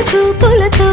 చూపులతో